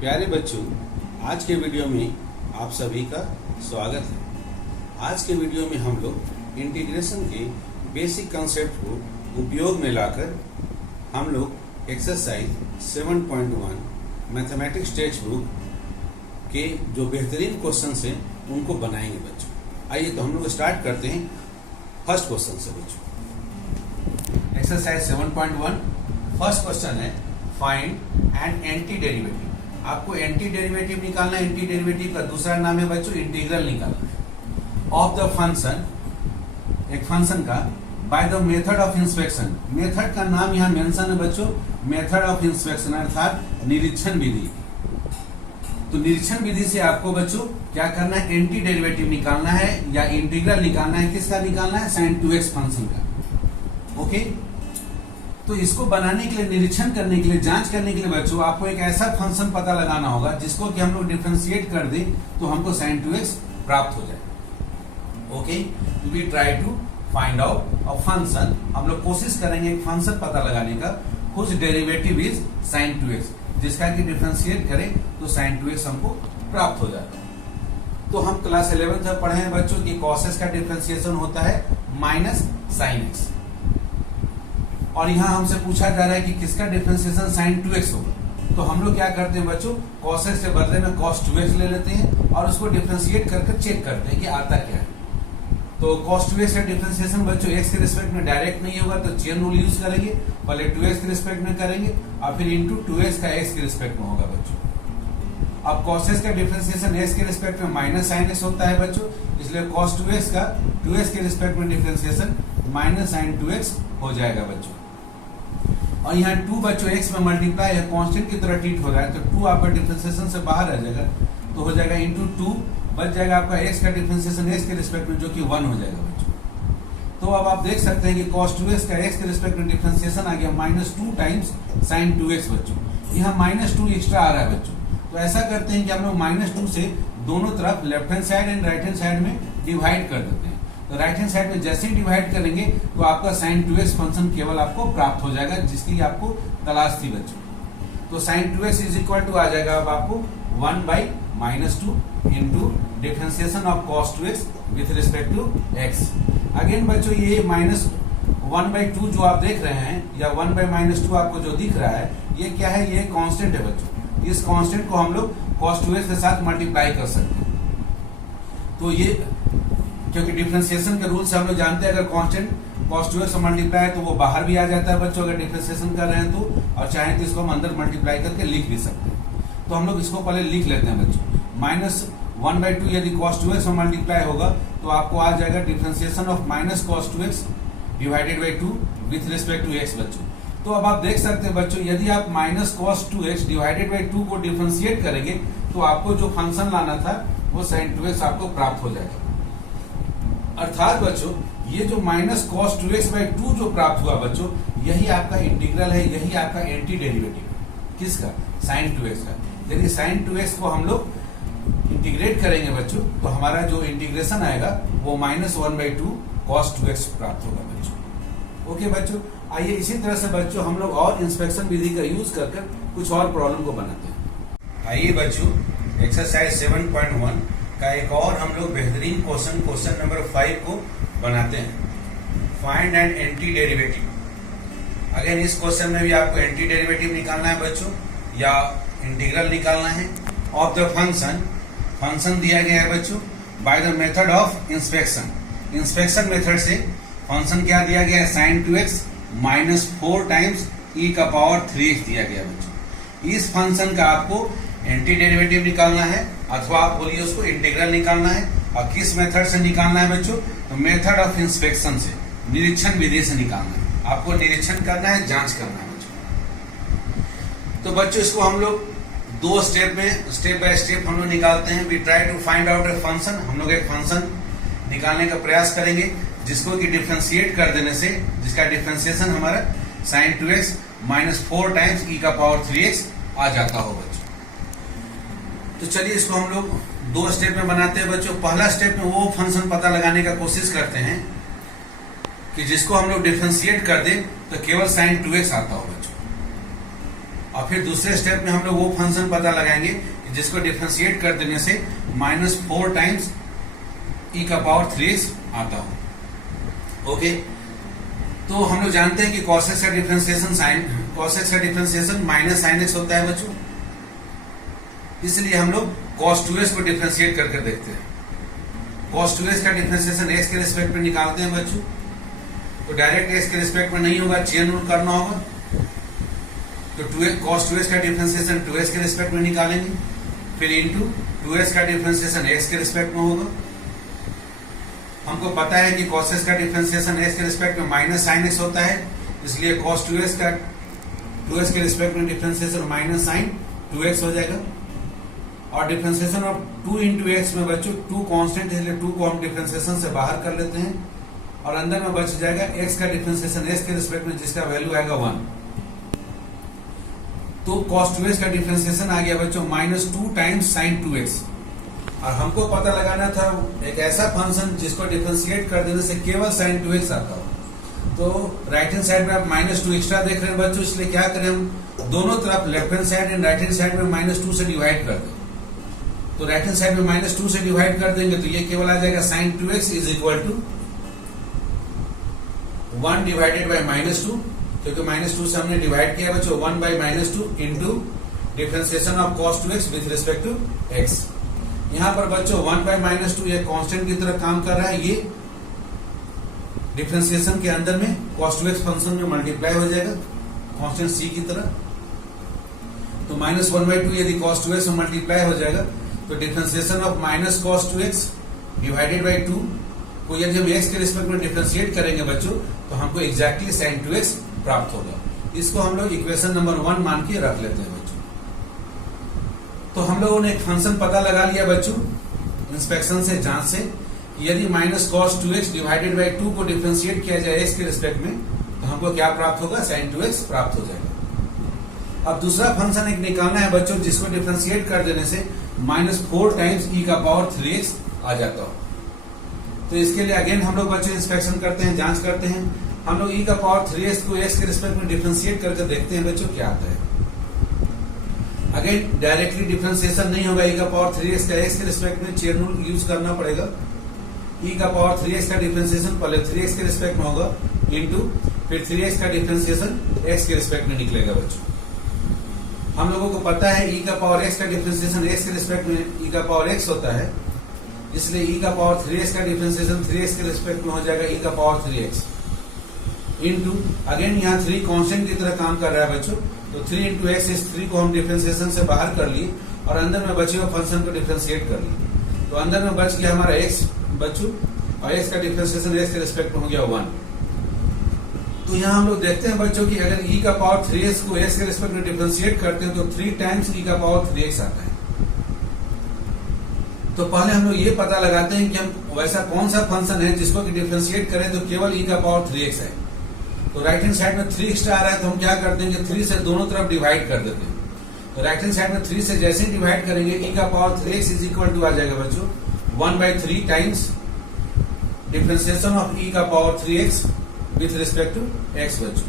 प्यारे बच्चों, आज के वीडियो में आप सभी का स्वागत है। आज के वीडियो में हम लोग इंटीग्रेशन के बेसिक कंसेप्ट को उपयोग में लाकर हम लोग एक्सरसाइज 7.1 मैथमेटिक्स टेक्स्ट बुक के जो बेहतरीन क्वेश्चंस हैं उनको बनाएंगे बच्चों। आइए तो हम लोग स्टार्ट करते हैं फर्स्ट क्वेश्चन से बच्चों। एक्सरसाइज 7.1 फर्स्ट क्वेश्चन है फाइंड एन एंटी डेरिवेटिव। आपको एंटी डेरिवेटिव निकालना है। एंटी डेरिवेटिव का दूसरा नाम है बच्चों इंटीग्रल निकालना है ऑफ द फंक्शन, एक फंक्शन का by the method of inspection. Method का नाम यहाँ मेंशन है बच्चों, मेथड ऑफ इंस्पेक्शन अर्थात निरीक्षण विधि। तो निरीक्षण विधि से आपको बच्चों क्या करना है, एंटी डेरिवेटिव निकालना है या इंटीग्रल निकालना है। किसका निकालना है? sin 2x फंक्शन का। ओके, तो इसको बनाने के लिए, निरीक्षण करने के लिए, जांच करने के लिए बच्चों आपको एक ऐसा फंक्शन पता लगाना होगा जिसको कि हम लोग डिफरेंशिएट कर दें तो हमको sin 2x प्राप्त हो जाए। Okay, we try to find out a function. हम लोग कोशिश करेंगे एक फंक्शन पता लगाने का कुछ डेरिवेटिव इज sin 2x, जिसका कि डिफरेंशिएट करें तो sin 2x हमको प्राप्त हो जाता है। तो हम क्लास 11 में पढ़े हैं बच्चों कि cos x का डिफरेंशिएशन होता है माइनस sin x, और यहाँ हमसे पूछा जा रहा है कि किसका डिफरेंशिएशन sin 2x होगा। तो हम लोग क्या करते हैं बच्चों, cos x के बदले में cos 2x ले लेते हैं और उसको डिफरेंशिएट करके चेक करते हैं कि आता क्या है। तो cos 2x का डिफरेंशिएशन बच्चों x के रिस्पेक्ट में डायरेक्ट नहीं होगा, तो चेन रूल यूज करेंगे। पहले 2x के रिस्पेक्ट में करेंगे और फिर इंटू 2x का x के रिस्पेक्ट में होगा बच्चों। अब cos x का डिफरेंशिएशन x के रिस्पेक्ट में माइनस sin x होता है बच्चों, इसलिए cos 2x का 2x के रिस्पेक्ट में डिफरेंशिएशन माइनस sin 2x हो जाएगा बच्चों। और यहाँ 2 बच्चों x में मल्टीप्लाई है, कांस्टेंट की तरह ट्रीट हो रहा है, तो 2 आपका डिफरेंशिएशन से बाहर आ जाएगा, तो हो जाएगा इंटू 2, बच जाएगा आपका x का डिफरेंशिएशन x के रिस्पेक्ट में जो कि 1 हो जाएगा बच्चों। तो अब आप देख सकते हैं कि cos 2x का x के रिस्पेक्ट में डिफरेंशिएशन आ गया -2 टाइम्स sin 2x बच्चों। यहाँ -2 एक्स्ट्रा आ रहा है बच्चों, तो ऐसा करते हैं कि हम लोग -2 से दोनों तरफ left hand side and right hand side में डिवाइड कर देते हैं। तो राइट हैंड साइड में जैसे ही डिवाइड करेंगे तो आपका sin 2x फंक्शन केवल आपको प्राप्त हो जाएगा, जिसकी आपको तलाश थी बच्चों। तो sin 2x is equal to आ जाएगा अब आपको 1/-2 into differentiation of cos 2x with respect to x। Again बच्चों ये -1/2 जो आप देख रहे हैं या 1/-2 आपको जो दिख रहा है, ये क्या है? ये कांस्टेंट है बच्चों। इस कांस्टेंट को हम लोग cos 2x के साथ मल्टीप्लाई कर सकते हैं। तो ये क्योंकि डिफरेंशिएशन के रूल से हम लोग जानते हैं अगर कांस्टेंट cos 2x से मल्टीप्लाई है तो वो बाहर भी आ जाता है बच्चों अगर डिफरेंशिएशन कर रहे हैं तो, और चाहे तो इसको हम अंदर मल्टीप्लाई करके लिख भी सकते हैं। तो हम लोग इसको पहले लिख लेते हैं बच्चों। -1/2 यदि cos 2x में मल्टीप्लाई होगा तो आपको आ जाएगा differentiation of -cos 2x divided by 2 with respect to x बच्चों। तो अब आप देख सकते हैं बच्चों, यदि आप -cos 2x डिवाइडेड बाई 2 को डिफरेंशिएट करेंगे तो आपको जो फंक्शन लाना था वो sin 2x आपको प्राप्त हो जाएगा। अर्थात बच्चों ये जो -cos 2x/2 जो प्राप्त हुआ बच्चों, यही आपका इंटीग्रल है, यही आपका एंटी डेरिवेटिव है। किसका? sin 2x का। यदि sin 2x को हम लोग इंटीग्रेट करेंगे बच्चों तो हमारा जो इंटीग्रेशन आएगा वो -1/2 cos 2x प्राप्त होगा बच्चों। ओके बच्चों, आइए इसी तरह से बच्चों हम लोग और इंस्पेक्शन विधि का यूज कर कुछ और प्रॉब्लम को बनाते हैं। आइए बच्चों एक्सरसाइज 7.1 का एक और हम लोग बेहतरीन क्वेश्चन नंबर 5 को बनाते हैं। Find an anti derivative. Again इस क्वेश्चन में भी आपको एंटी डेरिवेटिव निकालना है बच्चों या इंटीग्रल निकालना है ऑफ द फंक्शन। फंक्शन दिया गया है बच्चों by the method of inspection. Inspection method से फंक्शन क्या दिया गया है? sin 2x -4 टाइम्स e⁻³ दिया गया बच्चों। इस फंक्शन का आपको एंटी डेरिवेटिव निकालना है अथवा आप बोलिए उसको इंटीग्रल निकालना है। और किस मेथड से निकालना है बच्चों? तो मेथड ऑफ इंस्पेक्शन से, निरीक्षण विधि से निकालना है। आपको निरीक्षण करना है, जांच करना है बच्चों। तो बच्चों इसको हम लोग 2 स्टेप में, स्टेप बाय स्टेप हम लोग निकालते हैं। We try to find out a function. हम लोग एक फंक्शन निकालने का प्रयास करेंगे जिसको कि डिफरेंशिएट कर देने से, जिसका डिफरेंशिएशन हमारा sin 2x -4 टाइम्स e⁻³ आ जाता हो बच्चों। तो चलिए इसको हम लोग 2 स्टेप में बनाते हैं बच्चों। पहला स्टेप में वो फंक्शन पता लगाने का कोशिश करते हैं कि जिसको हम लोग डिफरेंशिएट कर दें तो केवल sin 2x आता हो बच्चों। और फिर दूसरे स्टेप में हम लोग वो फंक्शन पता लगाएंगे जिसको डिफरेंशिएट कर देने से -4 टाइम्स e का पावर 3x आता हो। ओके, तो हम लोग जानते हैं कि cos x का डिफरेंशिएशन माइनस sin x होता है बच्चों, इसलिए हम लोग cos 2x को डिफरेंशिएट करके देखते हैं। cos 2x का डिफरेंशिएशन x के रिस्पेक्ट में निकालते हैं बच्चों, तो डायरेक्ट x के रिस्पेक्ट में नहीं होगा, चेन रूल करना होगा। तो cos 2x का डिफरेंशिएशन 2x के रिस्पेक्ट में निकालेंगे, फिर इंटू 2x का डिफरेंशिएशन x के रिस्पेक्ट में होगा। हमको पता है कि cos x का डिफरेंशिएशन x के रिस्पेक्ट में माइनस sin x होता है, इसलिए cos 2x का 2x के रिस्पेक्ट में डिफरेंशिएशन माइनस sin 2x हो जाएगा। और डिफरेंशिएशन ऑफ 2 इंटू एक्स में बच्चों 2 कांस्टेंट है, इसलिए 2 को हम डिफरेंशिएशन से बाहर कर लेते हैं और अंदर में बच जाएगा x का डिफरेंशिएशन x के रिस्पेक्ट में, जिसका वैल्यू आएगा 1। तो cos 2x का डिफरेंशिएशन आ गया बच्चों -2 टाइम्स sin 2x। और हमको पता लगाना था एक ऐसा फंक्शन जिसको डिफरेंशिएट कर देने से केवल sin 2x आता हो। तो राइट हैंड साइड में आप -2 एक्स्ट्रा देख रहे हैं बच्चों, इसलिए क्या करें हम दोनों तरफ left hand side and right hand side में -2 से डिवाइड कर दें। तो राइट हैंड साइड में -2 से डिवाइड कर देंगे तो ये केवल आ जाएगा sin 2x is equal to 1 divided by -2, क्योंकि -2 से हमने डिवाइड किया बच्चों, 1 by -2 into differentiation of cos 2x with respect to x। यहां पर बच्चों 1 बाई -2 ये कांस्टेंट की तरह काम कर रहा है, ये डिफरेंशिएशन के अंदर में cos 2x फंक्शन में मल्टीप्लाई हो जाएगा कांस्टेंट c की तरह। तो -1/2 यदि cos 2x में मल्टीप्लाई हो जाएगा तो differentiation of -cos 2x divided by 2 को यदि हम x के रिस्पेक्ट में डिफरेंशिएट करेंगे बच्चों तो हमको एग्जैक्टली sin 2x प्राप्त होगा। इसको हम लोग इक्वेशन नंबर 1 मान के रख लेते हैं बच्चों। तो हम लोगों ने एक फंक्शन पता लगा लिया बच्चों इंस्पेक्शन से, जांच से, यदि -cos 2x डिवाइडेड बाई 2 को डिफरेंशिएट किया जाए x के रिस्पेक्ट में तो हमको क्या प्राप्त होगा, sin 2x प्राप्त हो जाएगा। अब दूसरा फंक्शन एक निकालना है बच्चों जिसको डिफरेंशिएट कर देने से -4 टाइम्स e का पावर 3x आ जाता हो। तो इसके लिए अगेन हम लोग बच्चों इंस्पेक्शन करते हैं, जांच करते हैं। हम लोग e का पावर 3x को x के रिस्पेक्ट में डिफरेंशिएट करके देखते हैं बच्चों क्या आता है। अगेन डायरेक्टली डिफरेंशिएशन नहीं होगा, e का पावर 3x का x के रिस्पेक्ट में चेन रूल यूज करना पड़ेगा। e का पावर 3x का डिफरेंशिएशन पहले 3x के रिस्पेक्ट में होगा इंटू फिर 3x का डिफरेंशिएशन x के रिस्पेक्ट में निकलेगा बच्चों। हम लोगों को पता है e का पावर x का डिफरेंशिएशन x के रिस्पेक्ट में e का पावर x होता है, इसलिए e का पावर 3x का डिफरेंशिएशन 3x के रिस्पेक्ट में हो जाएगा e का पावर 3x इंटू अगेन यहाँ 3 कांस्टेंट की तरह काम कर रहा है बच्चों, तो 3 इंटू एक्स, इस 3 को हम डिफरेंशिएशन से बाहर कर लिए और अंदर में बचे हुए फंक्शन को डिफरेंशिएट कर लिए। तो अंदर में बच गया हमारा x बच्चों, और x का डिफरेंशिएशन x के रिस्पेक्ट में हो गया 1। तो यहाँ हम लोग देखते हैं बच्चों कि अगर e का पावर 3x को x के रिस्पेक्ट में डिफरेंशिएट करते हैं तो 3 टाइम्स e का पावर 3x आता है। तो पहले हम लोग ये पता लगाते हैं कि हम वैसा कौन सा फंक्शन है जिसको कि डिफरेंशिएट करें तो केवल e का पावर 3x है। तो राइट हैंड साइड में 3 एक्स्ट्रा आ रहा है तो हम क्या कर देंगे, 3 से दोनों तरफ डिवाइड कर देते हैं। तो राइट हैंड साइड में 3 से जैसे ही डिवाइड करेंगे e का power 3x is equal to आ जाएगा बच्चों 1/3 टाइम्स डिफरेंशिएशन ऑफ e का power 3x with respect to x बच्चों।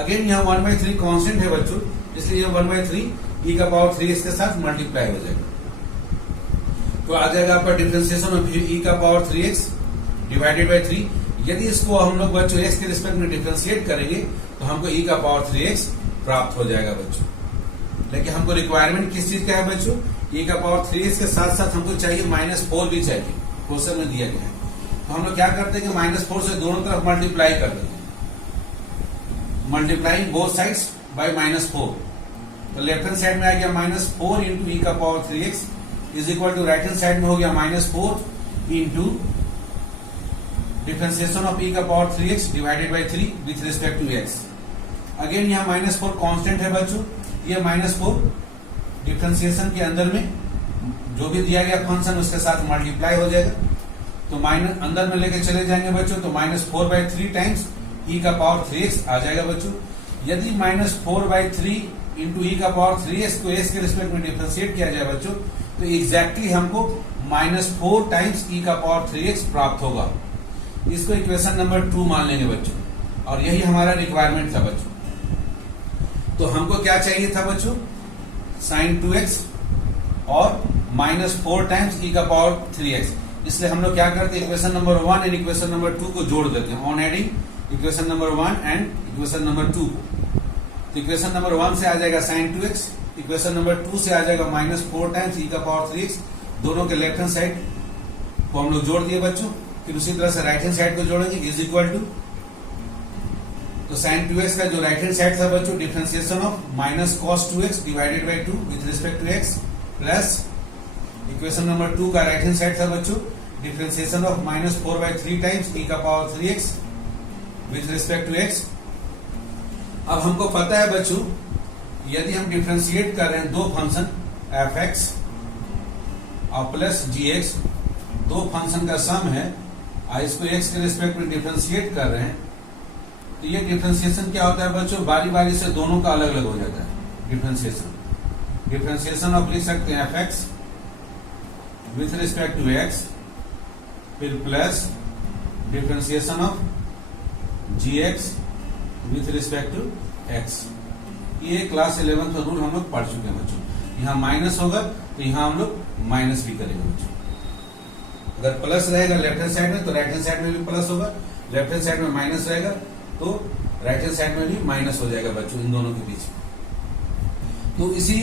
अगेन यहाँ 1/3 कांस्टेंट है बच्चों, इसलिए 1/3 e का पावर 3x के साथ मल्टीप्लाई हो जाएगा। तो आ जाएगा आपका डिफरेंशिएशन ऑफ e का पावर 3x डिवाइडेड बाई 3। यदि इसको हम लोग बच्चों x के रिस्पेक्ट में डिफरेंशिएट करेंगे तो हमको e का पावर 3x प्राप्त हो जाएगा बच्चों। लेकिन हमको रिक्वायरमेंट किस चीज का है बच्चों, e का पावर 3x के साथ साथ हमको चाहिए -4 भी चाहिए, क्वेश्चन में दिया गया है। तो हम लोग क्या करते हैं कि -4 से दोनों तरफ मल्टीप्लाई कर देते हैं, मल्टीप्लाइंग बोथ साइड्स बाय -4। तो लेफ्ट हैंड साइड में आ गया -4 इंटू e का power 3x is equal to right hand side में हो गया -4 इंटू डिफरेंशिएशन ऑफ e का power 3x divided by 3 with respect to x। Again यहाँ -4 कांस्टेंट है बच्चों, ये -4 डिफरेंशिएशन के अंदर में जो भी दिया गया फंक्शन उसके साथ मल्टीप्लाई हो जाएगा। तो माइनस अंदर में लेके चले जाएंगे बच्चों, तो -4/3 टाइम्स e का पावर 3x आ जाएगा बच्चों। यदि -4/3 इंटू e का पावर 3x को s के रिस्पेक्ट में डिफरेंशिएट किया जाए बच्चों तो एग्जैक्टली हमको -4 टाइम्स e का पावर 3x प्राप्त होगा। इसको इक्वेशन नंबर 2 मान लेंगे बच्चों, और यही हमारा रिक्वायरमेंट था बच्चों। तो हमको क्या चाहिए था बच्चों, sin 2x और -4 टाइम्स e का पावर 3x। इसलिए हम लोग क्या करते हैं, equation number 1 and equation number 2 को जोड़ देते हैं on adding equation number 1 and equation number 2 को। तो इक्वेशन नंबर 1 से आ जाएगा sin 2x, इक्वेशन नंबर 2 से आ जाएगा -4 टाइम्स e का पावर 3x। दोनों के लेफ्ट हैंड साइड को हम लोग जोड़ दिए बच्चों। फिर उसी तरह से राइट हैंड साइड को जोड़ेंगे, इज इक्वल टू, तो sin 2x का जो राइट हैंड साइड था बच्चों, differentiation of -cos 2x divided by 2 with respect to x, plus equation number 2 का राइट हैंड साइड था बच्चों, डिफरेंशिएशन ऑफ -4/3 टाइम्स e का power 3x with respect to x। अब हमको पता है बच्चों, यदि हम डिफरेंशिएट कर रहे हैं दो फंक्शन f(x) और प्लस gx, दो फंक्शन का सम है, इसको x के रिस्पेक्ट में डिफरेंशिएट कर रहे हैं, तो ये डिफरेंशिएशन क्या होता है बच्चों, बारी बारी से दोनों का अलग अलग हो जाता है डिफरेंशिएशन ऑफ लिख सकते हैं f(x) with respect to x, फिर plus differentiation of gx with respect to x। ये क्लास 11th का रूल हम लोग पढ़ चुके हैं बच्चों। यहाँ माइनस होगा तो यहाँ हम लोग माइनस भी करेंगे बच्चों। अगर प्लस रहेगा लेफ्ट हैंड साइड में तो राइट हैंड साइड में भी प्लस होगा, लेफ्ट हैंड साइड में माइनस रहेगा तो राइट हैंड साइड में भी माइनस हो जाएगा बच्चों, इन दोनों के बीच। तो इसी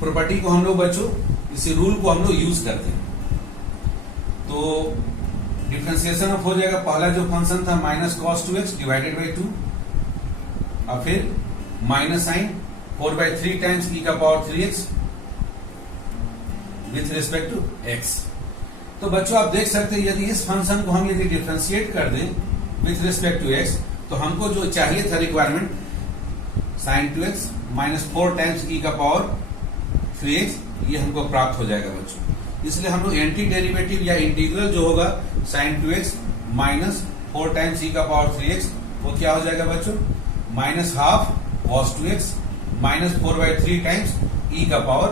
प्रॉपर्टी को हम लोग बच्चों, इसी रूल को हम लोग यूज करते हैं। तो डिफरेंशिएशन ऑफ हो जाएगा, पहला जो फंक्शन था -cos 2x डिवाइडेड बाई 2, और फिर -sin 4/3 टाइम्स e का power 3x with respect to x। तो बच्चों आप देख सकते हैं, यदि इस फंक्शन को हम यदि डिफरेंशिएट कर दें विथ रिस्पेक्ट टू x, तो हमको जो चाहिए था requirement sin 2x -4 times e का पावर 3x, ये हमको प्राप्त हो जाएगा बच्चों। इसलिए हम लोग एंटी डेरिवेटिव या इंटीग्रल जो होगा sin 2x -4 टाइम्स e का पावर 3x, वो क्या हो जाएगा बच्चों, -half cos 2x -4/3 times e का पावर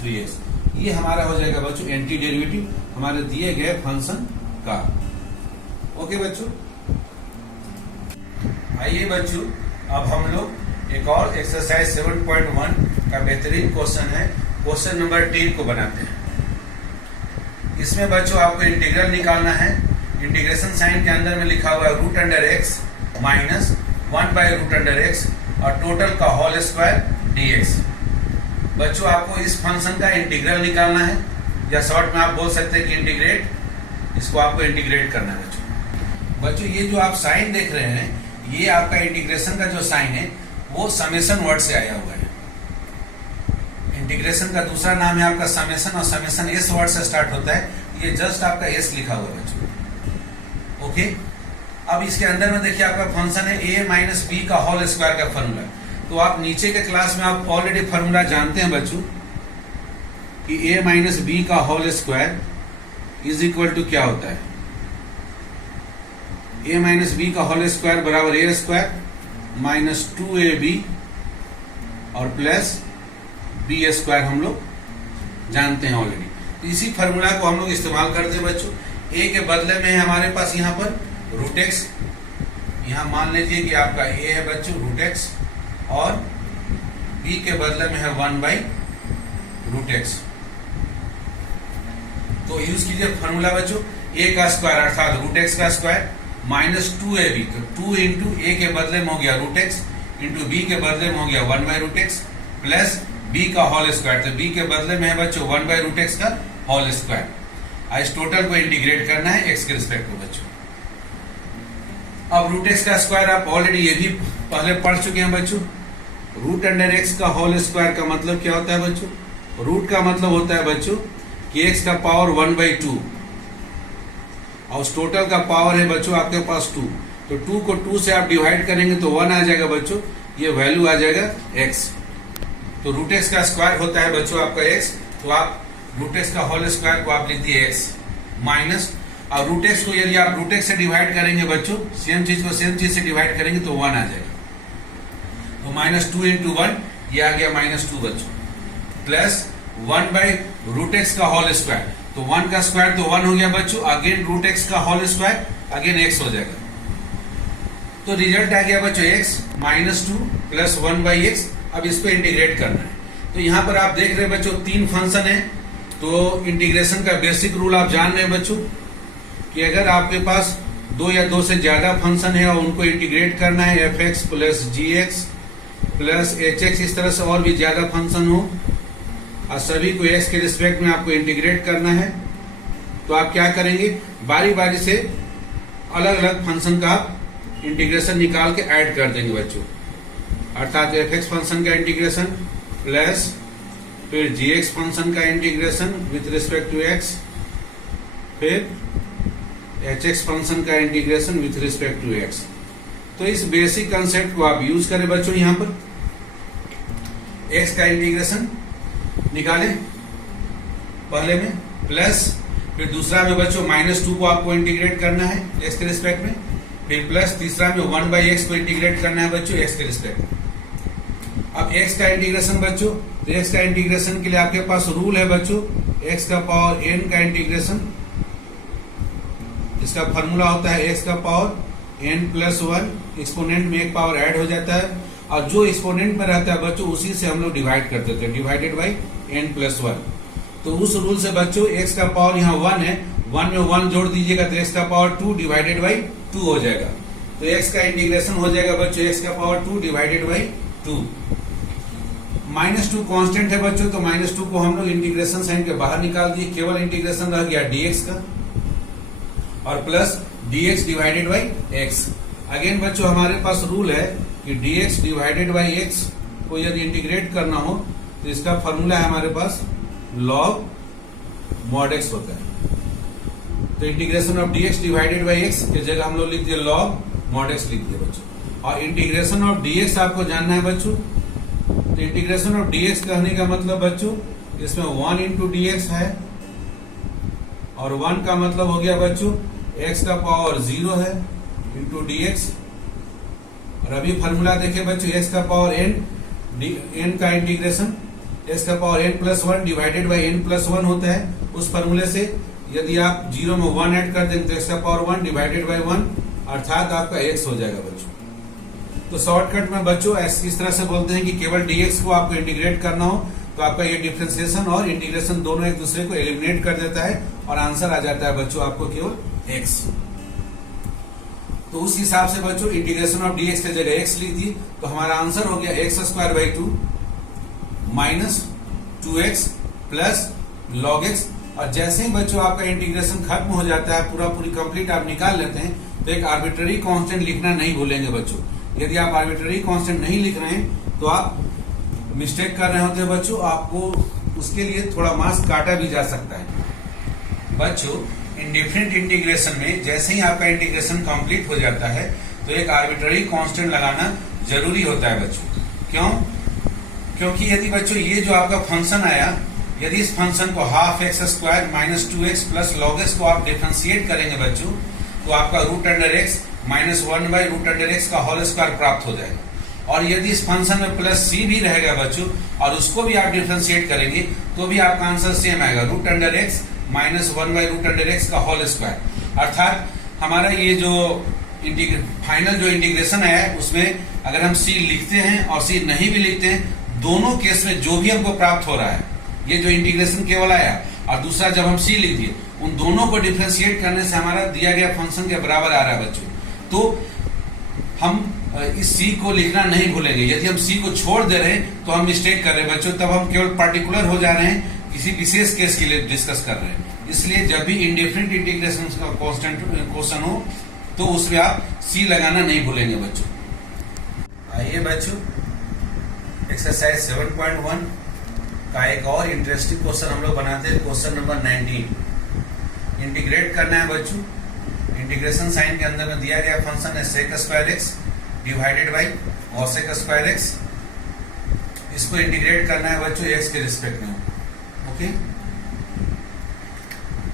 3x। ये हमारा हो जाएगा बच्चों एंटी डेरिवेटिव हमारे दिए गए फंक्शन का। ओके बच्चों, आइए बच्चों अब हम लोग एक और एक्सरसाइज 7.1 का बेहतरीन क्वेश्चन है, क्वेश्चन नंबर 10 को बनाते हैं। इसमें बच्चों आपको इंटीग्रल निकालना है। इंटीग्रेशन साइन के अंदर में लिखा हुआ है √x माइनस 1/√x और टोटल का होल स्क्वायर dx। बच्चों आपको इस फंक्शन का इंटीग्रल निकालना है, या शॉर्ट में आप बोल सकते हैं कि इंटीग्रेट, इसको आपको इंटीग्रेट करना है बच्चों। ये जो आप साइन देख रहे हैं, ये आपका इंटीग्रेशन का जो साइन है वो समेशन वर्ड से आया हुआ है। इंटीग्रेशन का दूसरा नाम है आपका समेशन, और समेशन एस वर्ड से स्टार्ट होता है। ये जस्ट आपका एस लिखा हुआ है बच्चों। ओके, अब इसके अंदर में देखिए आपका फंक्शन है a माइनस बी का होल स्क्वायर का फॉर्मूला। तो आप नीचे के क्लास में आप ऑलरेडी फॉर्मूला जानते हैं बच्चों कि a माइनस बी का whole square is equal to क्या होता है, a माइनस बी का होल स्क्वायर बराबर a स्क्वायर माइनस 2ab और प्लस b स्क्वायर हम लोग जानते हैं ऑलरेडी। तो इसी फॉर्मूला को हम लोग इस्तेमाल करते हैं बच्चों। a के बदले में है हमारे पास यहाँ पर √x, यहाँ मान लीजिए कि आपका a है बच्चों √x और b के बदले में है 1/√x। तो यूज कीजिए फॉर्मूला बच्चों, a का स्क्वायर अर्थात √x का स्क्वायर माइनस 2ab, तो 2 इंटू a के बदले में हो गया √x इंटू b के बदले में हो गया 1/√x प्लस b का होल स्क्वायर, तो b के बदले में है बच्चों 1/√x का होल स्क्वायर। इस टोटल को इंटीग्रेट करना है x के रिस्पेक्ट में बच्चों। अब √x का स्क्वायर आप ऑलरेडी ये भी पहले पढ़ चुके हैं बच्चों। √x का होल स्क्वायर का मतलब क्या होता है बच्चों, रूट का मतलब होता है बच्चों कि x का पावर 1/2 और उस टोटल का पावर है बच्चों आपके पास 2, तो 2 को 2 से आप डिवाइड करेंगे तो 1 आ जाएगा बच्चों, ये वैल्यू आ जाएगा x। तो √x का स्क्वायर होता है बच्चों आपका x, तो आप √x का होल स्क्वायर को आप लिख दिए x माइनस, और √x को यदि आप √x से डिवाइड करेंगे बच्चों, सेम चीज को सेम चीज से डिवाइड करेंगे तो 1 आ जाएगा। तो -2 इंटू 1 ये आ गया -2 बच्चों, प्लस 1/√x का होल स्क्वायर, तो 1 का स्क्वायर तो 1 हो गया बच्चों, अगेन √x का होल स्क्वायर अगेन x हो जाएगा। तो रिजल्ट आ गया बच्चों x माइनस 2 प्लस 1/x। अब इसको इंटीग्रेट करना है। तो यहाँ पर आप देख रहे हैं बच्चों 3 फंक्शन है। तो इंटीग्रेशन का बेसिक रूल आप जान रहे हैं बच्चों कि अगर आपके पास 2 या 2 से ज्यादा फंक्शन है और उनको इंटीग्रेट करना है, fx plus gx plus hx, इस तरह से और भी ज्यादा फंक्शन हो और सभी को x के रिस्पेक्ट में आपको इंटीग्रेट करना है, तो आप क्या करेंगे, बारी बारी से अलग अलग फंक्शन का आप इंटीग्रेशन निकाल के ऐड कर देंगे बच्चों। अर्थात fx फंक्शन का इंटीग्रेशन प्लस फिर gx फंक्शन का integration with respect to x, फिर hx फंक्शन का integration with respect to x। तो इस बेसिक कंसेप्ट को आप यूज करें बच्चों। यहां पर x का इंटीग्रेशन निकालें पहले में, प्लस फिर दूसरा में बच्चों -2 को आपको इंटीग्रेट करना है x के रिस्पेक्ट में, फिर प्लस तीसरा में 1/x को इंटीग्रेट करना है बच्चों x के रिस्पेक्ट में। अब x का इंटीग्रेशन बच्चों, तो x का इंटीग्रेशन के लिए आपके पास रूल है बच्चों, x का पावर n का इंटीग्रेशन, इसका फॉर्मूला होता है x का पावर n प्लस 1, एक्सपोनेंट में एक पावर ऐड हो जाता है और जो एक्सपोनेंट में रहता है बच्चों उसी से हम लोग डिवाइड कर देते हैं, डिवाइडेड बाई n प्लस 1। तो उस रूल से बच्चों x का पावर यहाँ 1 है, 1 में 1 जोड़ दीजिएगा तो x का पावर 2 डिवाइडेड बाई 2 हो जाएगा। तो x का इंटीग्रेशन हो जाएगा बच्चों x का पावर 2 डिवाइडेड बाई 2। -2 कांस्टेंट है बच्चों, तो -2 को हम लोग इंटीग्रेशन साइन के बाहर निकाल दिए, केवल इंटीग्रेशन रह गया dx का और plus dx divided by x। Again बच्चों हमारे पास रूल है कि dx डिवाइडेड बाई x को यदि इंटीग्रेट करना हो तो इसका फॉर्मूला है हमारे पास log mod x होता है। तो integration of dx divided by x की जगह हम लोग लिख दिए log mod x लिख दिए बच्चों। और इंटीग्रेशन ऑफ dx आपको जानना है बच्चों, तो इंटीग्रेशन ऑफ dx कहने का मतलब बच्चों इसमें 1 इंटू dx है और 1 का मतलब हो गया बच्चों x का पावर 0 है इंटू dx। और अभी फॉर्मूला देखिए बच्चों, x का पावर n का इंटीग्रेशन x का power n plus 1 divided by n plus 1 होता है। उस फॉर्मूले से यदि आप 0 में 1 ऐड कर देंगे तो x का पावर 1 डिवाइडेड बाई 1 अर्थात आपका x हो जाएगा बच्चों। तो शॉर्टकट में बच्चों इस तरह से बोलते हैं कि केवल dx को आपको इंटीग्रेट करना हो तो आपका ये डिफरेंशिएशन और इंटीग्रेशन दोनों एक दूसरे को एलिमिनेट कर देता है और आंसर आ जाता है बच्चों आपको केवल x। तो उस हिसाब से बच्चों इंटीग्रेशन ऑफ dx की जगह x लिख दी तो हमारा आंसर हो गया x² 2 minus 2x plus log x। और जैसे ही बच्चों आपका इंटीग्रेशन खत्म हो जाता है, पूरी कंप्लीट आप निकाल लेते हैं, तो एक आर्बिट्ररी कांस्टेंट लिखना नहीं भूलेंगे बच्चों। यदि आप आर्बिट्ररी कांस्टेंट नहीं लिख रहे हैं तो आप मिस्टेक कर रहे होते हैं बच्चों, आपको उसके लिए थोड़ा मार्क्स काटा भी जा सकता है बच्चों। इंडिफरेंट इंटीग्रेशन में जैसे ही आपका इंटीग्रेशन कंप्लीट हो जाता है तो एक आर्बिट्ररी कांस्टेंट लगाना जरूरी होता है बच्चों। क्यों? क्योंकि यदि बच्चों ये जो आपका फंक्शन आया, यदि इस फंक्शन को half x square minus 2x plus log x को आप डिफरेंशिएट करेंगे बच्चों, तो आपका root under X minus 1/√x का होल स्क्वायर प्राप्त हो जाएगा। और यदि इस फंक्शन में प्लस c भी रहेगा बच्चों और उसको भी आप डिफरेंशिएट करेंगे तो भी आपका आंसर सेम आएगा, root under X minus 1/√x का होल स्क्वायर। अर्थात हमारा ये जो फाइनल जो इंटीग्रेशन आया है उसमें अगर हम c लिखते हैं और c नहीं भी लिखते हैं, दोनों केस में जो भी हमको प्राप्त हो रहा है, ये जो इंटीग्रेशन केवल आया और दूसरा जब हम c लिख दिए, उन दोनों को डिफरेंशिएट करने से हमारा दिया गया फंक्शन के बराबर आ रहा है बच्चों। तो हम इस c को लिखना नहीं भूलेंगे। यदि हम c को छोड़ दे रहे हैं तो हम मिस्टेक कर रहे हैं बच्चों, तब हम केवल पर्टिकुलर हो जा रहे हैं, किसी विशेष केस के लिए डिस्कस कर रहे हैं। इसलिए जब भी इंडिफरेंट इंटीग्रेशन का क्वेश्चन हो तो उसमें आप c लगाना नहीं भूलेंगे बच्चों। आइए बच्चों, एक्सरसाइज 7.1 का एक और इंटरेस्टिंग क्वेश्चन हम लोग बनाते हैं, क्वेश्चन नंबर 19। इंटीग्रेट करना है बच्चों। इंटीग्रेशन साइन के अंदर में दिया गया फंक्शन है sec² डिवाइडेड बाई cos² इसको इंटीग्रेट करना है बच्चों x के रिस्पेक्ट में। ओके,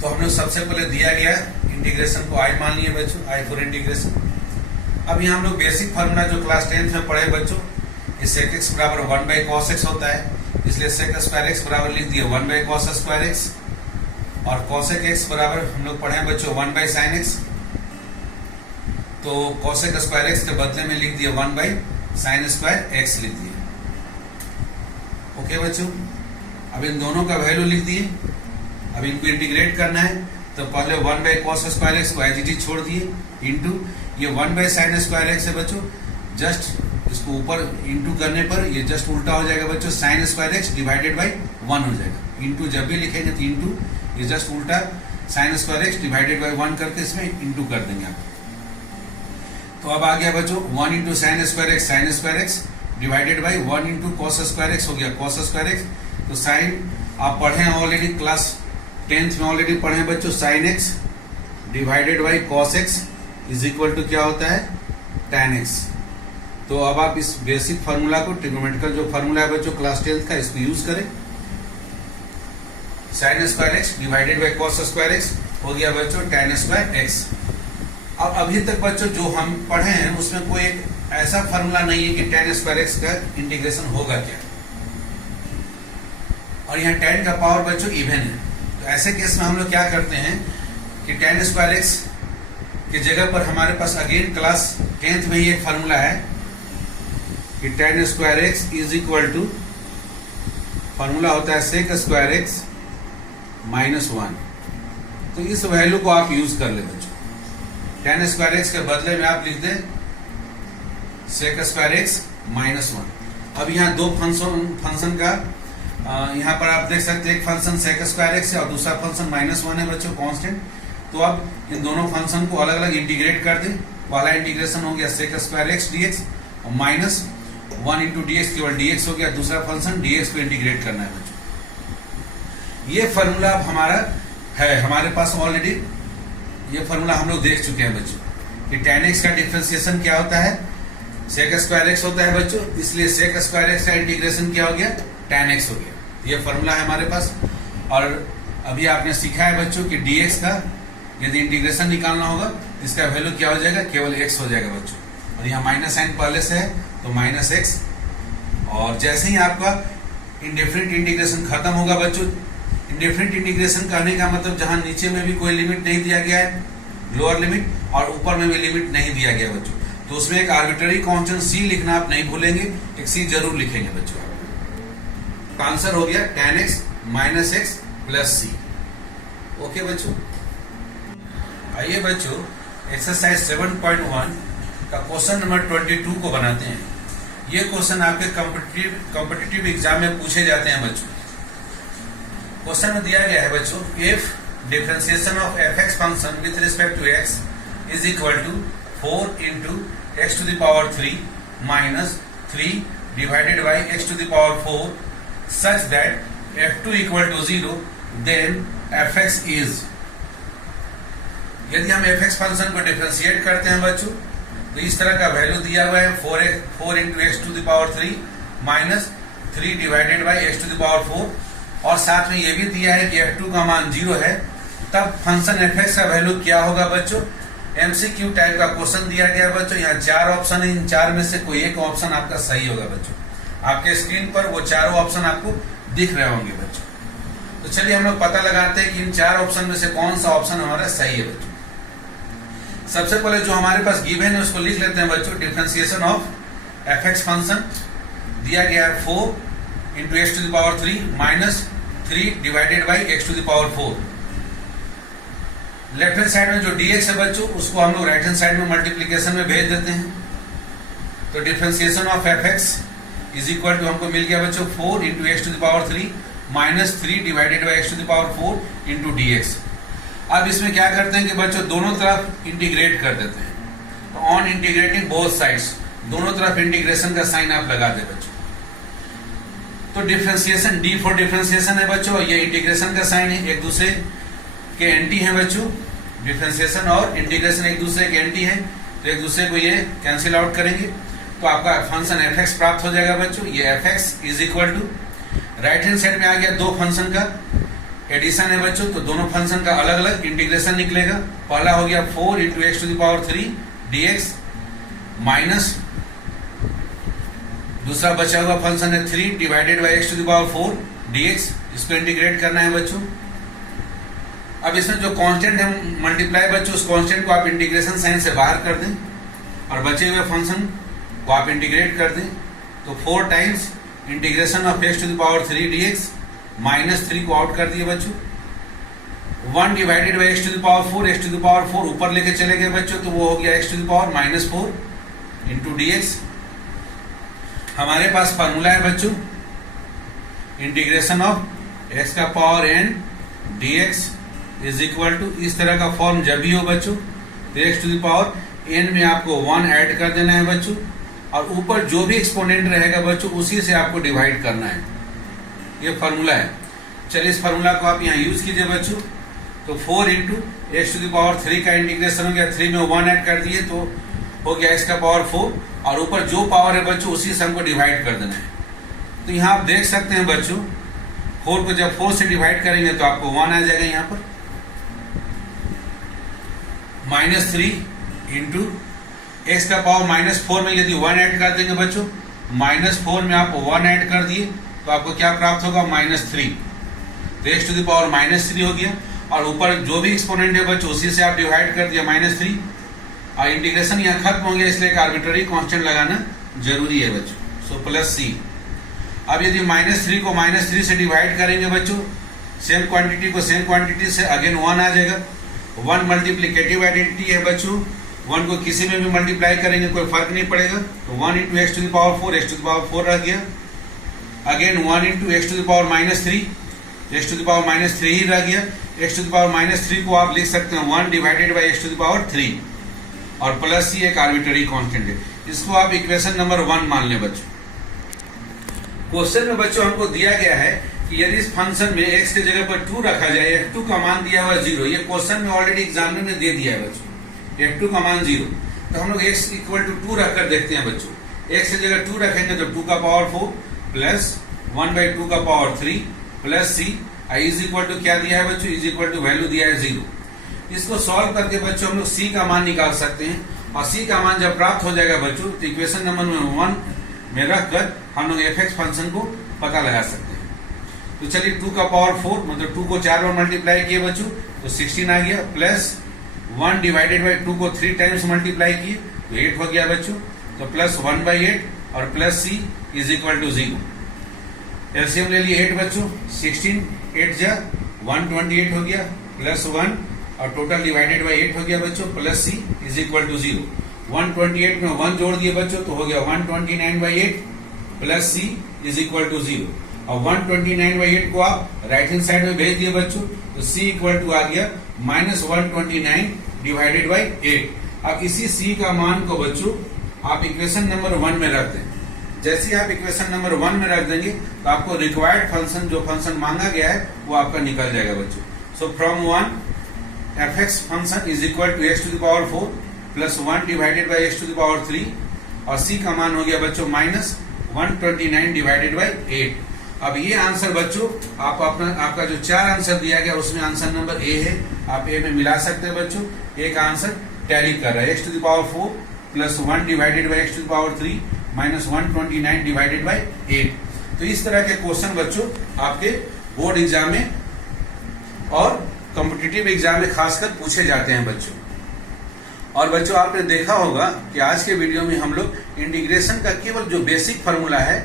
तो हम लोग सबसे पहले दिया गया इंटीग्रेशन को i मान लिए बच्चों, i फॉर इंटीग्रेशन। अब यहाँ हम लोग बेसिक फॉर्मूला जो क्लास 10th में पढ़े बच्चों, इस sec x बराबर 1/cos x होता है, इसलिए sec² बराबर लिख दिए 1/cos² और cosec x बराबर हम लोग पढ़े बच्चों 1/sin x। तो कोसेक स्क्वायर एक्स के बदले में लिख दिया 1 बाई साइन स्क्वायर एक्स लिख दिए। ओके बच्चों, अब इन दोनों का वैल्यू लिख दिए। अब इनको इंटीग्रेट करना है तो पहले 1 बाई कॉस स्क्वायर एक्स को एज इट इज छोड़ दिए इंटू ये 1 बाई साइन स्क्वायर एक्स है बच्चों, जस्ट इसको ऊपर इंटू करने पर ये जस्ट उल्टा हो जाएगा बच्चों, sign square X divided by 1 हो जाएगा। इंटू जब भी लिखेंगे तो इंटू ये जस्ट उल्टा sign square X divided by 1 करके इसमें इंटू कर देंगे आप। तो अब आ गया बच्चों 1 into sine square X divided by 1 into cos square X हो गया कॉस स्क्वायर एक्स। तो साइन आप पढ़े हैं ऑलरेडी, क्लास 10th में ऑलरेडी पढ़े हैं बच्चों, sine X divided by cos X is equal to क्या होता है tan x। तो अब आप इस बेसिक फार्मूला को, ट्रिग्नोमेट्रिकल जो फार्मूला है बच्चों क्लास 10th का, इसको यूज करें। Sine square X divided by cos square X हो गया बच्चों tan स्क्वायर एक्स। अब अभी तक बच्चों जो हम पढ़े हैं उसमें कोई एक ऐसा फार्मूला नहीं है कि tan स्क्वायर एक्स का इंटीग्रेशन होगा क्या, और यहाँ tan का पावर बच्चों इवन है। तो ऐसे केस में हम लोग क्या करते हैं कि tan स्क्वायर एक्स की जगह पर हमारे पास अगेन क्लास 10th में ही एक फार्मूला है कि tan square X is equal to, formula होता है सेक स्क्वायर एक्स माइनस 1। तो इस वैल्यू को आप यूज कर ले बच्चों, tan स्क्वायर एक्स के बदले में आप लिख दें सेक स्क्वायर एक्स माइनस 1। अब यहाँ दो फंक्शन का यहाँ पर आप देख सकते हैं, एक फंक्शन सेक स्क्वायर एक्स है और दूसरा फंक्शन माइनस 1 है बच्चों कांस्टेंट। तो अब इन दोनों फंक्शन को अलग अलग इंटीग्रेट कर दें। पहला इंटीग्रेशन हो गया सेक स्क्वायर एक्स डीएक्स और माइनस 1 इंटू डीएक्स केवल डीएक्स हो गया, दूसरा फंक्शन डीएक्स को इंटीग्रेट करना है बच्चों। ये फॉर्मूला अब हमारा है हमारे पास ऑलरेडी, ये फॉर्मूला हम लोग देख चुके हैं बच्चों कि tan x का डिफरेंशिएशन क्या होता है, सेक स्क्वायर एक्स होता है बच्चों, इसलिए सेक स्क्वायर एक्स का इंटीग्रेशन क्या हो गया tan x हो गया। ये फॉर्मूला है हमारे पास। और अभी आपने सीखा है बच्चों कि dx का यदि इंटीग्रेशन निकालना होगा इसका वैल्यू क्या हो जाएगा, केवल x हो जाएगा बच्चों। और यहाँ माइनस साइन पहले से है तो माइनस x। और जैसे ही आपका इंडेफिनिट इंटीग्रेशन खत्म होगा बच्चों, इंडेफिनिट इंटीग्रेशन करने का मतलब जहां नीचे में भी कोई लिमिट नहीं दिया गया है, लोअर लिमिट, और ऊपर में भी लिमिट नहीं दिया गया बच्चों, तो उसमें एक आर्बिट्ररी कांस्टेंट c लिखना आप नहीं भूलेंगे, एक c जरूर लिखेंगे बच्चों। आंसर हो गया tan x minus x plus C. Okay बच्चों, आइए बच्चों एक्सरसाइज 7.1 का क्वेश्चन नंबर 22 को बनाते हैं। ये क्वेश्चन आपके कॉम्पिटिटिव एग्जाम में पूछे जाते हैं बच्चों। क्वेश्चन में दिया गया है बच्चों, if differentiation of fx function with respect to x is equal to 4 into x to the power 3 minus 3 divided by x to the power 4 such that f2 equal to 0, then fx is। यदि हम fx function को differentiate करते हैं बच्चों तो इस तरह का वैल्यू दिया हुआ है 4 into x to the power 3 minus 3 divided by x to the power 4, और साथ में ये भी दिया है कि f2 का मान 0 है, तब फंक्शन fx का वैल्यू क्या होगा बच्चों। एमसीक्यू टाइप का क्वेश्चन दिया गया बच्चों, यहाँ 4 ऑप्शन है, इन 4 में से कोई एक ऑप्शन आपका सही होगा बच्चों। आपके स्क्रीन पर वो चारों ऑप्शन आपको दिख रहे होंगे बच्चों। तो चलिए हम लोग पता लगाते हैं कि इन 4 ऑप्शन में से कौन सा ऑप्शन हमारा सही है बच्चों। सबसे पहले जो हमारे पास गिवन है उसको लिख लेते हैं बच्चों। डिफरेंशिएशन ऑफ fx फंक्शन दिया गया है 4 into x to the power 3 minus 3 divided by x to the power 4। Left hand side में जो dx है बच्चों उसको हम लोग राइट हैंड साइड में मल्टीप्लीकेशन में भेज देते हैं। तो differentiation of fx is equal to हमको मिल गया बच्चों 4 into x to the power 3 minus 3 divided by x to the power 4 into dx। अब इसमें क्या करते हैं कि बच्चों दोनों तरफ इंटीग्रेट कर देते हैं। तो ऑन इंटीग्रेटिंग बोथ साइड्स, दोनों तरफ इंटीग्रेशन का साइन आप लगा दे बच्चों। तो डिफरेंशिएशन d फॉर डिफरेंशिएशन है बच्चों, ये इंटीग्रेशन का साइन है, एक दूसरे के एंटी है बच्चों। डिफरेंशिएशन और इंटीग्रेशन एक दूसरे के एंटी है, तो एक दूसरे को ये कैंसिल आउट करेंगे तो आपका फंक्शन fx प्राप्त हो जाएगा बच्चों। ये fx is equal to right hand side में आ गया, दो फंक्शन का एडिशन है बच्चों, तो दोनों फंक्शन का अलग अलग इंटीग्रेशन निकलेगा। पहला हो गया 4 into x to the power 3 dx minus दूसरा बचा हुआ फंक्शन है 3 divided by x to the power 4 dx। इसको इंटीग्रेट करना है बच्चों। अब इसमें जो कांस्टेंट है मल्टीप्लाई बच्चों, उस कांस्टेंट को आप इंटीग्रेशन साइन से बाहर कर दें और बचे हुए फंक्शन को आप इंटीग्रेट कर दें तो 4 times integration of x to the power 3 dx -3 को आउट कर दिए बच्चों। 1 divided by x to the power 4, x to the power 4 ऊपर लेके चले गए बच्चों तो वो हो गया x to the power -4 into dx। हमारे पास फॉर्मूला है बच्चों इंटीग्रेशन ऑफ x का power n dx is equal to, इस तरह का फॉर्म जब भी हो बच्चों तो x to the power n में आपको 1 ऐड कर देना है बच्चों और ऊपर जो भी एक्सपोनेंट रहेगा बच्चों उसी से आपको डिवाइड करना है। ये फार्मूला है। चलिए इस फार्मूला को आप यहाँ यूज कीजिए बच्चों। तो 4 into x to the power 3 का इंटीग्रेशन हो गया, 3 में 1 ऐड कर दिए तो हो गया x का पावर 4 और ऊपर जो पावर है बच्चों उसी से हमको डिवाइड कर देना है। तो यहाँ आप देख सकते हैं बच्चों 4 को जब 4 से डिवाइड करेंगे तो आपको 1 आ जाएगा यहाँ पर। -3 इंटू एक्स का पावर -4 में यदि 1 ऐड कर देंगे बच्चों, -4 में आप 1 ऐड कर दिए तो आपको क्या प्राप्त होगा -3। तो एक्स टू द पावर -3 हो गया और ऊपर जो भी एक्सपोनेंट है बच्चों उसी से आप डिवाइड कर दिया -3 और इंटीग्रेशन यहाँ खत्म हो गया, इसलिए एक आर्बिट्ररी कांस्टेंट लगाना जरूरी है बच्चों। So plus c। अब यदि -3 को -3 से डिवाइड करेंगे बच्चों, सेम क्वांटिटी को सेम क्वांटिटी से अगेन 1 आ जाएगा। 1 मल्टीप्लीकेटिव आइडेंटिटी है बच्चों, 1 को किसी में भी मल्टीप्लाई करेंगे कोई फर्क नहीं पड़ेगा। तो 1 into x to the power 4, x to the power 4 रह गया। Again 1 into x to the power -3, x to the power -3 ही रह गया। एक्स टू द पावर -3 को आप लिख सकते हैं 1 divided by x to the power 3 और प्लस c एक आर्बिट्ररी कांस्टेंट है। इसको आप इक्वेशन नंबर 1 मान लें बच्चों। क्वेश्चन में बच्चों हमको दिया गया है कि यदि इस फंक्शन में x के जगह पर 2 रखा जाए, f2 का मान दिया हुआ 0। ये क्वेश्चन में ऑलरेडी एग्जामिनर ने दे दिया है बच्चों, f2 का मान 0। तो हम लोग x इक्वल टू 2 रखकर देखते हैं बच्चों। x की जगह 2 रखेंगे तो 2 का पावर 4 प्लस 1/2 का power 3 plus c is equal to क्या दिया है बच्चों, इज इक्वल टू वैल्यू दिया है 0। इसको सॉल्व करके बच्चों हम लोग c का मान निकाल सकते हैं और c का मान जब प्राप्त हो जाएगा बच्चों तो इक्वेशन नंबर 1 में रखकर हम लोग fx फंक्शन को पता लगा सकते हैं। तो चलिए 2 का पावर 4 मतलब 2 को 4 बार मल्टीप्लाई किए बच्चों तो 16 आ गया, प्लस 1 डिवाइडेड बाई 2 को 3 टाइम्स मल्टीप्लाई किए तो 8 हो गया बच्चों। तो प्लस 1/8 और plus c is equal to 0। LCM ले लिए 8 बच्चों, 16 8 जा 128 हो गया प्लस 1 और टोटल डिवाइडेड बाई 8 हो गया बच्चों, plus c is equal to 0। 128 में 1 जोड़ दिए बच्चों तो हो गया 129/8 plus c is equal to 0 और 129/8 को आप राइट हैंड साइड में भेज दिए बच्चों तो c इक्वल टू आ गया -129 डिवाइडेड बाई 8। अब इसी c का मान को बच्चों आप इक्वेशन नंबर 1 में रख दें। जैसे ही आप इक्वेशन नंबर 1 में रख देंगे तो आपको रिक्वायर्ड फंक्शन जो फंक्शन मांगा गया है वो आपका निकल जाएगा बच्चों। So from 1 fx function is equal to x to the power 4 plus 1 divided by x to the power 3 और c का मान हो गया बच्चों -129 डिवाइडेड बाई 8। अब ये आंसर बच्चों आपका जो 4 आंसर दिया गया उसमें आंसर नंबर ए है, आप ए में मिला सकते हैं बच्चों। एक आंसर टैली कर रहा है x to the power 4 plus 1 divided by x to the power 3 -129 divided by 8। तो इस तरह के क्वेश्चन बच्चों आपके बोर्ड एग्जाम में और कॉम्पिटिटिव एग्जाम में खासकर पूछे जाते हैं बच्चों। और बच्चों आपने देखा होगा कि आज के वीडियो में हम लोग इंटीग्रेशन का केवल जो बेसिक फार्मूला है,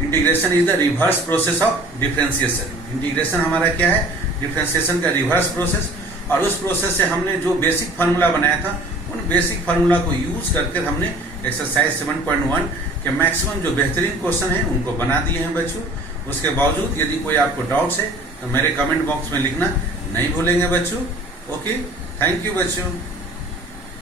integration is the reverse process of differentiation. Integration हमारा क्या है, डिफरेंशिएशन का रिवर्स प्रोसेस। और उस प्रोसेस से हमने जो बेसिक फार्मूला बनाया था उन बेसिक फार्मूला को यूज करके हमने एक्सरसाइज 7.1 के मैक्सिमम जो बेहतरीन क्वेश्चन है उनको बना दिए हैं बच्चों। उसके बावजूद यदि कोई आपको डाउट्स है तो मेरे कमेंट बॉक्स में लिखना नहीं भूलेंगे बच्चों। ओके, थैंक यू बच्चों।